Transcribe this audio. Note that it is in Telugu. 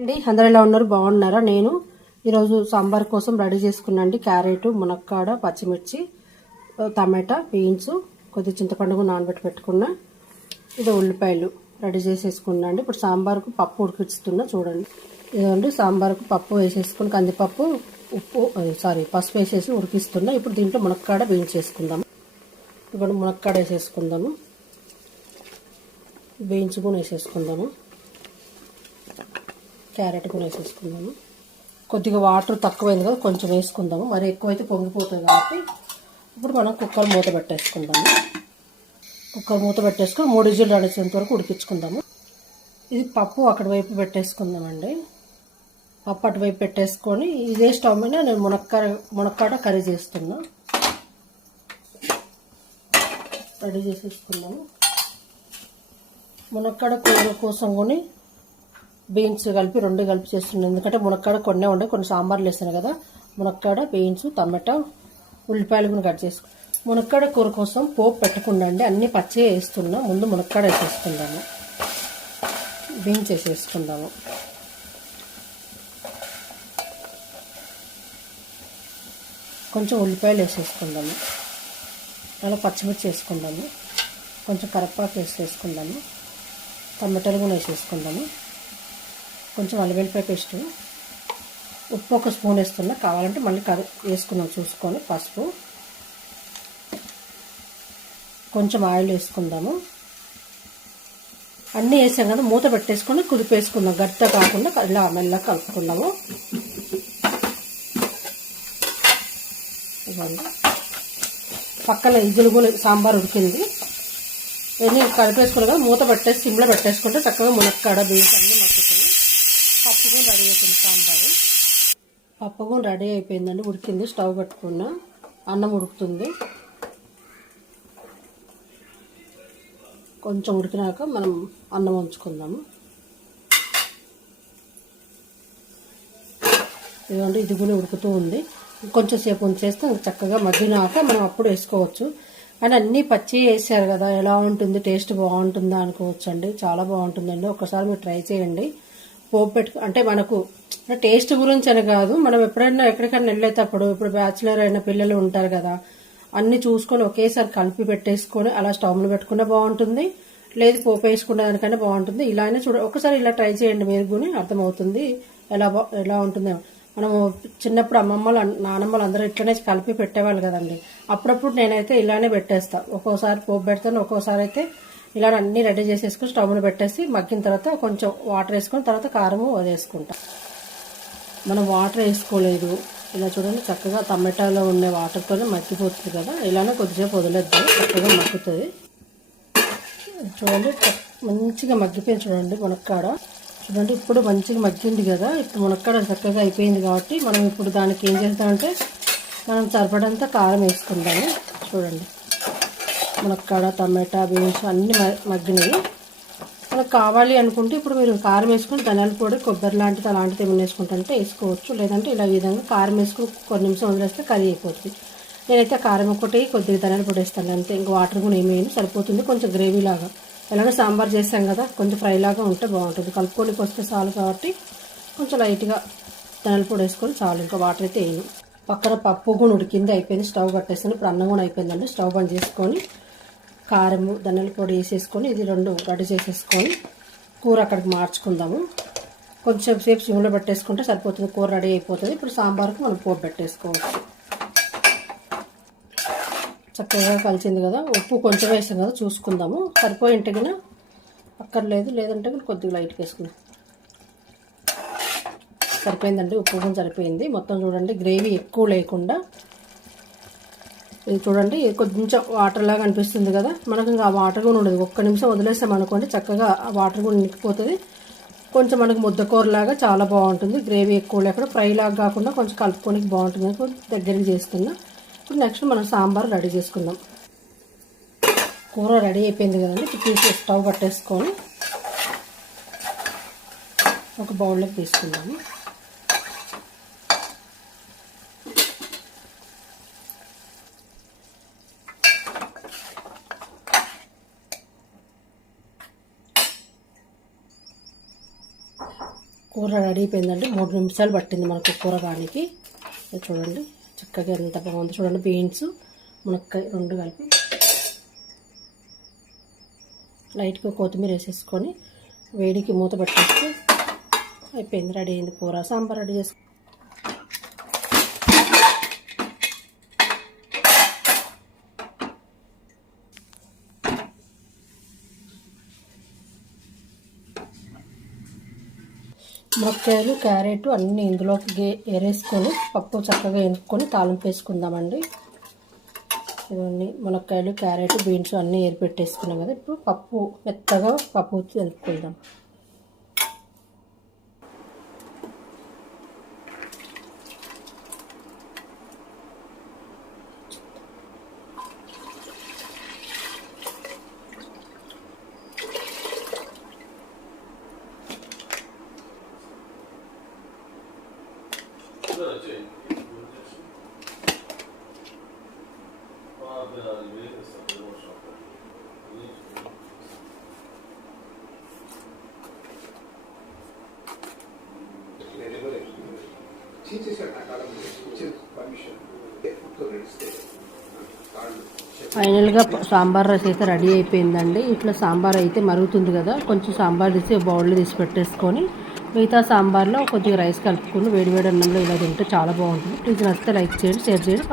అండి అందరూ ఎలా ఉన్నారు? బాగున్నారా? నేను ఈరోజు సాంబార్ కోసం రెడీ చేసుకున్నాండి. క్యారెట్, మునక్కాడ, పచ్చిమిర్చి, టమాటా, బీన్స్, కొద్ది చింతపండు నానబెట్టి పెట్టుకున్నా. ఇది ఉల్లిపాయలు రెడీ చేసేసుకున్నా అండి. ఇప్పుడు సాంబార్కు పప్పు ఉడికిస్తున్నా చూడండి. ఇదండి సాంబార్కు పప్పు వేసేసుకుని కందిపప్పు, పసుపు వేసేసి ఉడికిస్తున్నా. ఇప్పుడు దీంట్లో మునక్కాడ వేయించేసుకుందాము. ఇప్పుడు మునక్కాడ వేసేసుకుందాము, బీన్స్ కూడా వేసేసుకుందాము, క్యారెట్ కూడా వేసేసుకుందాము. కొద్దిగా వాటర్ తక్కువైంది కదా, కొంచెం వేసుకుందాము. మరి ఎక్కువైతే పొంగిపోతుంది కాబట్టి ఇప్పుడు మనం కుక్కర్ మూత పెట్టేసుకుందాము. కుక్కర్ మూత పెట్టేసుకొని 3 విజిల్ రానించేంత వరకు ఉడికించుకుందాము. ఇది పప్పు అక్కడి వైపు పెట్టేసుకుందామండి. పప్పు అటువైపు పెట్టేసుకొని ఇదే స్టవ్ మీద నేను మునక్కాడ కర్రీ చేస్తున్నా. రెడీ చేసేసుకుందాము. మునక్కాడ కూర కోసం కొని బీన్స్ కలిపి 2 కలిపి చేస్తున్నాను. ఎందుకంటే మునక్కాడ కొన్నే ఉండే, కొన్ని సాంబార్లు వేస్తాను కదా. మునక్కాడ, బీన్స్, టమాటా, ఉల్లిపాయలు కూడా కట్ చేసుకో. మునక్కాడ కూర కోసం పోపు పెట్టకుండా అండి అన్నీ పచ్చిగా వేస్తున్నా. ముందు మునక్కాడ వేసేసుకుందాము, బీన్స్ వేసేసుకుందాము, కొంచెం ఉల్లిపాయలు వేసేసుకుందాము, అలా పచ్చిమిర్చి వేసుకుందాము, కొంచెం కరివేపాకు వేసేసుకుందాము, టమాటాలు కూడా వేసేసుకుందాము, కొంచెం అల్లం వెల్లిపాయ పేస్ట్, ఉప్పు 1 స్పూన్ వేస్తున్నా. కావాలంటే మళ్ళీ వేసుకున్నాం చూసుకొని. పసుపు, కొంచెం ఆయిల్ వేసుకుందాము. అన్నీ వేసాం కదా, మూత పెట్టేసుకొని కుదిపేసుకుందాం. గట్టిగా కాకుండా ఇలా మెల్లగా కలుపుకుందాము. ఇవ్వండి, పక్కన ఇజులు కూడా సాంబార్ ఉడికింది. ఇవన్నీ కలిపేసుకున్నా కదా, మూత పెట్టేసి సిమ్లో పెట్టేసుకుంటే చక్కగా మునక్కాడ, బీన్స్ అన్నీ మట్టుకొని పప్పు కూడా రెడీ అయిపోయింది. సాంబారు పప్పు కూడా రెడీ అయిపోయిందండి, ఉడికింది. స్టవ్ కట్టుకున్నా, అన్నం ఉడుకుతుంది. కొంచెం ఉడికినాక మనం అన్నం ఉంచుకుందాము. ఇదిగోండి, ఇది కూడా ఉడుకుతూ ఉంది. కొంచెం సేపు ఉంచేస్తే చక్కగా మగ్గినాక మనం అప్పుడు వేసుకోవచ్చు. అండ్ అన్నీ పచ్చి వేసారు కదా, ఎలా ఉంటుంది, టేస్ట్ బాగుంటుందా అనుకోవచ్చు అండి. చాలా బాగుంటుందండి, ఒకసారి మీరు ట్రై చేయండి. పోపు అంటే మనకు టేస్ట్ గురించి అని కాదు, మనం ఎప్పుడైనా ఎక్కడికైనా వెళ్ళేటప్పుడు, ఇప్పుడు బ్యాచులర్ అయిన పిల్లలు ఉంటారు కదా, అన్నీ చూసుకొని ఒకేసారి కలిపి పెట్టేసుకొని అలా స్టవ్లో పెట్టుకునే బాగుంటుంది, లేదు పోపు వేసుకునే దానికన్నా బాగుంటుంది. ఇలానే ఒకసారి ఇలా ట్రై చేయండి, మీరు కూడా అర్థమవుతుంది ఎలా ఉంటుందో. మనము చిన్నప్పుడు అమ్మమ్మలు, నానమ్మలు అందరూ ఇట్లనే కలిపి పెట్టేవాళ్ళు కదండి. అప్పుడప్పుడు నేనైతే ఇలానే పెట్టేస్తా. ఒక్కోసారి పోపు పెడతాను, ఒక్కోసారి అయితే ఇలా అన్నీ రెడీ చేసేసుకుని స్టవ్ను పెట్టేసి మగ్గిన తర్వాత కొంచెం వాటర్ వేసుకొని తర్వాత కారము వేసుకుంటాం. మనం వాటర్ వేసుకోలేదు, ఇలా చూడండి చక్కగా టమాటాలో ఉండే వాటర్తోనే మగ్గిపోతుంది కదా. ఇలానే కొద్దిసేపు వదిలేద్దాం, చక్కగా మగ్గుతుంది. చూడండి మంచిగా మగ్గిపోయింది. చూడండి మునక్కాడ చూడండి, ఇప్పుడు మంచిగా మగ్గింది కదా. ఇప్పుడు మునక్కాడ చక్కగా అయిపోయింది కాబట్టి మనం ఇప్పుడు దానికి ఏం చేద్దామంటే మనం సరిపడంతా కారం వేసుకుందాము. చూడండి, మునక్కాడ, టమాటా, బీన్స్ అన్నీ మగ్గినవి. మనకు కావాలి అనుకుంటే ఇప్పుడు మీరు కారం వేసుకుని ధనియాల పొడి, కొబ్బరి లాంటిది అలాంటిది ఏమైనా వేసుకుంటే వేసుకోవచ్చు. లేదంటే ఇలా విధంగా కారం వేసుకుని కొన్ని నిమిషం వదిలేస్తే కర్రీ అయిపోతుంది. నేనైతే కారం ఒకటి, కొద్దిగా ధనియాల పొడి వేస్తాను అంతే. ఇంకా వాటర్ కూడా ఏమేమి సరిపోతుంది. కొంచెం గ్రేవీ లాగా, ఎలాగో సాంబార్ చేస్తాం కదా, కొంచెం ఫ్రై లాగా ఉంటే బాగుంటుంది. కలుపుకోనికి వస్తే చాలు కాబట్టి కొంచెం లైట్గా ధనియాల పొడి వేసుకొని చాలు, ఇంకా వాటర్ అయితే వేయను. పక్కన పప్పు కూడా ఉడికింది, అయిపోయింది. స్టవ్ కట్టేస్తాను. ఇప్పుడు అన్నం కూడా అయిపోయిందండి. స్టవ్ బంద్ చేసుకొని కారము, ధనియాల పొడి వేసేసుకొని ఇది 2 రెడీ చేసేసుకొని కూర అక్కడికి మార్చుకుందాము. కొంచెం సేపు సిమ్లో పెట్టేసుకుంటే సరిపోతుంది, కూర రెడీ అయిపోతుంది. ఇప్పుడు సాంబార్కి మనం పోపు పెట్టేసుకోవచ్చు. చక్కగా కలిసింది కదా. ఉప్పు కొంచెం వేసాం కదా, చూసుకుందాము. సరిపోయి ఇంటికిన అక్కర్లేదు, లేదంటే కొద్దిగా లైట్గా వేసుకుందాం. సరిపోయిందండి, ఉప్పు కొంచెం సరిపోయింది. మొత్తం చూడండి, గ్రేవీ ఎక్కువ లేకుండా. ఇది చూడండి, కొంచెం వాటర్ లాగా అనిపిస్తుంది కదా, మనకు ఇంకా ఆ వాటర్ కూడా ఉండదు. 1 నిమిషం వదిలేస్తాం అనుకోండి, చక్కగా ఆ వాటర్ కూడా నిండిపోతుంది. కొంచెం మనకు ముద్దకూరలాగా చాలా బాగుంటుంది. గ్రేవీ ఎక్కువ లేకుండా ఫ్రై లాగా కాకుండా కొంచెం కలుపుకోనికి బాగుంటుంది. దగ్గరికి చేస్తున్నా. ఇప్పుడు నెక్స్ట్ మనం సాంబార్ రెడీ చేసుకుందాం. కూర రెడీ అయిపోయింది కదండి. తీసి స్టవ్ పట్టేసుకొని ఒక బౌల్లోకి తీసుకుందాము. కూర కూర రెడీ అయిపోయిందండి. 3 నిమిషాలు పట్టింది మనకు కూర కానికి. చూడండి చక్కగా ఎంత బాగుంది చూడండి. బీన్స్ మునక్కాయ 2 కలిపి లైట్గా కొత్తిమీర వేసేసుకొని వేడికి మూత పెట్టేస్తే అయిపోయింది, రెడీ అయింది కూర. సాంబార్ రెడీ చేసుకో. మునక్కాయలు క్యారెట్ అన్నీ ఇందులోకి ఏరేసుకొని పప్పు చక్కగా ఎంపుకొని తాలింపు వేసుకుందామండి. ఇవన్నీ మునక్కాయలు క్యారెట్ బీన్స్ అన్నీ ఏరి పెట్టేసుకున్నాం కదా. ఇప్పుడు పప్పు మెత్తగా పప్పు ఎంపుకుందాం. ఫైనల్గా సాంబార్ రైస్ అయితే రెడీ అయిపోయిందండి. ఇట్లా సాంబార్ అయితే మరుగుతుంది కదా, కొంచెం సాంబార్ తీసి బౌల్లో తీసి పెట్టేసుకొని మిగతా సాంబార్లో కొద్దిగా రైస్ కలుపుకొని వేడివేడి అన్నంలో ఇలా తింటే చాలా బాగుంటుంది. ప్లీజ్ నచ్చితే లైక్ చేయండి, షేర్ చేయండి.